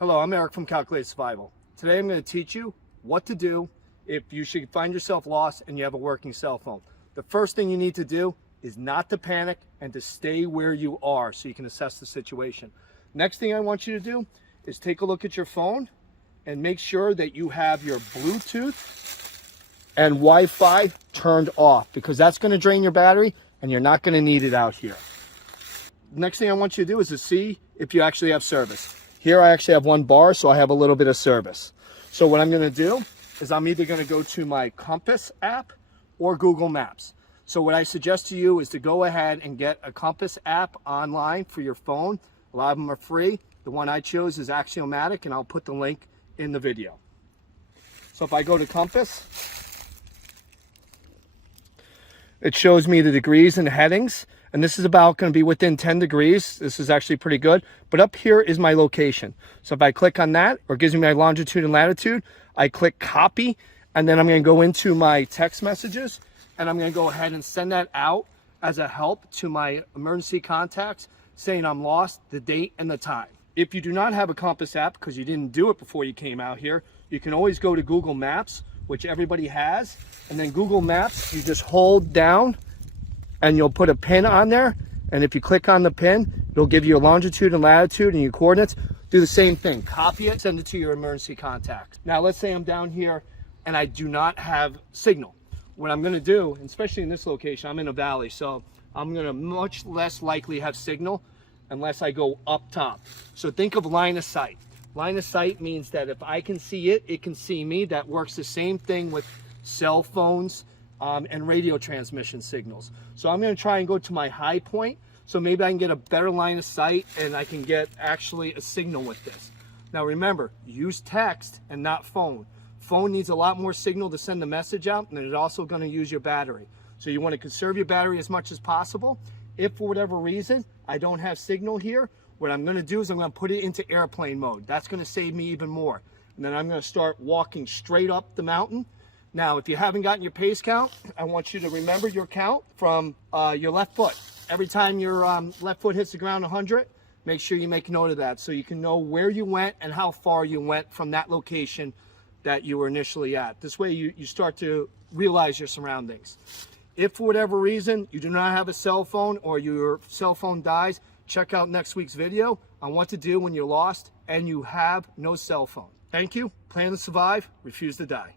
Hello, I'm Eric from Calculated Survival. Today I'm going to teach you what to do if you should find yourself lost and you have a working cell phone. The first thing you need to do is not to panic and to stay where you are so you can assess the situation. Next thing I want you to do is take a look at your phone and make sure that you have your Bluetooth and Wi-Fi turned off, because that's going to drain your battery and you're not going to need it out here. Next thing I want you to do is to see if you actually have service. Here I actually have 1 bar, so I have a little bit of service. So what I'm going to do is I'm either going to go to my Compass app or Google Maps. So what I suggest to you is to go ahead and get a Compass app online for your phone. A lot of them are free. The one I chose is Axiomatic, and I'll put the link in the video. So if I go to Compass, it shows me the degrees and headings. And this is about going to be within 10 degrees. This is actually pretty good. But up here is my location. So if I click on that, or it gives me my longitude and latitude, I click copy, and then I'm going to go into my text messages, and I'm going to go ahead and send that out as a help to my emergency contacts, saying I'm lost, the date, and the time. If you do not have a Compass app because you didn't do it before you came out here, you can always go to Google Maps, which everybody has. And then Google Maps, you just hold down, and you'll put a pin on there, and if you click on the pin, it'll give you your longitude and latitude and your coordinates. Do the same thing, copy it, send it to your emergency contacts. Now let's say I'm down here and I do not have signal. What I'm going to do, especially in this location, I'm in a valley, so I'm going to much less likely have signal unless I go up top. So think of line of sight. Line of sight means that if I can see it, it can see me. That works the same thing with cell phones and radio transmission signals. So I'm going to try and go to my high point, so maybe I can get a better line of sight and I can get actually a signal with this. Now remember, use text and not phone. Phone needs a lot more signal to send the message out, and it's also going to use your battery. So you want to conserve your battery as much as possible. If for whatever reason I don't have signal here, what I'm going to do is I'm going to put it into airplane mode. That's going to save me even more. And then I'm going to start walking straight up the mountain. Now, if you haven't gotten your pace count, I want you to remember your count from your left foot. Every time your left foot hits the ground 100, make sure you make note of that so you can know where you went and how far you went from that location that you were initially at. This way you start to realize your surroundings. If for whatever reason you do not have a cell phone or your cell phone dies, check out next week's video on what to do when you're lost and you have no cell phone. Thank you. Plan to survive, refuse to die.